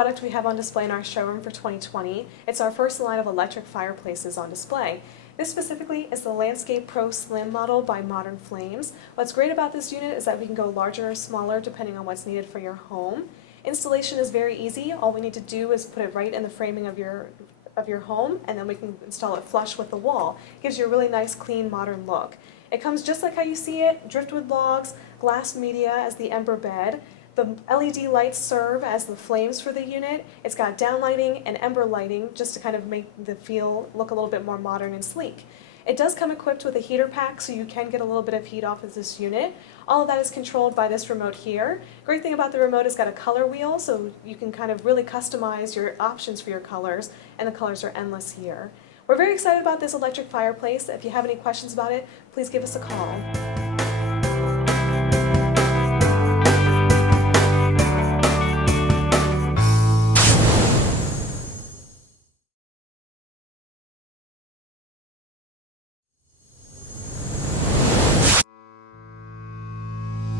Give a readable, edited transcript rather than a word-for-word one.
product we have on display in our showroom for 2020. It's our first line of electric fireplaces on display. This specifically is the Landscape Pro Slim model by Modern Flames. What's great about this unit is that we can go larger or smaller depending on what's needed for your home. Installation is very easy. All we need to do is put it right in the framing of your home, and then we can install it flush with the wall. It gives you a really nice, clean, modern look. It comes just like how you see it, driftwood logs, glass media as the ember bed. The LED lights serve as the flames for the unit. It's got downlighting and ember lighting just to kind of make the feel look a little bit more modern and sleek. It does come equipped with a heater pack, so you can get a little bit of heat off of this unit. All of that is controlled by this remote here. Great thing about the remote is it's got a color wheel, so you can kind of really customize your options for your colors, and the colors are endless here. We're very excited about this electric fireplace. If you have any questions about it, please give us a call.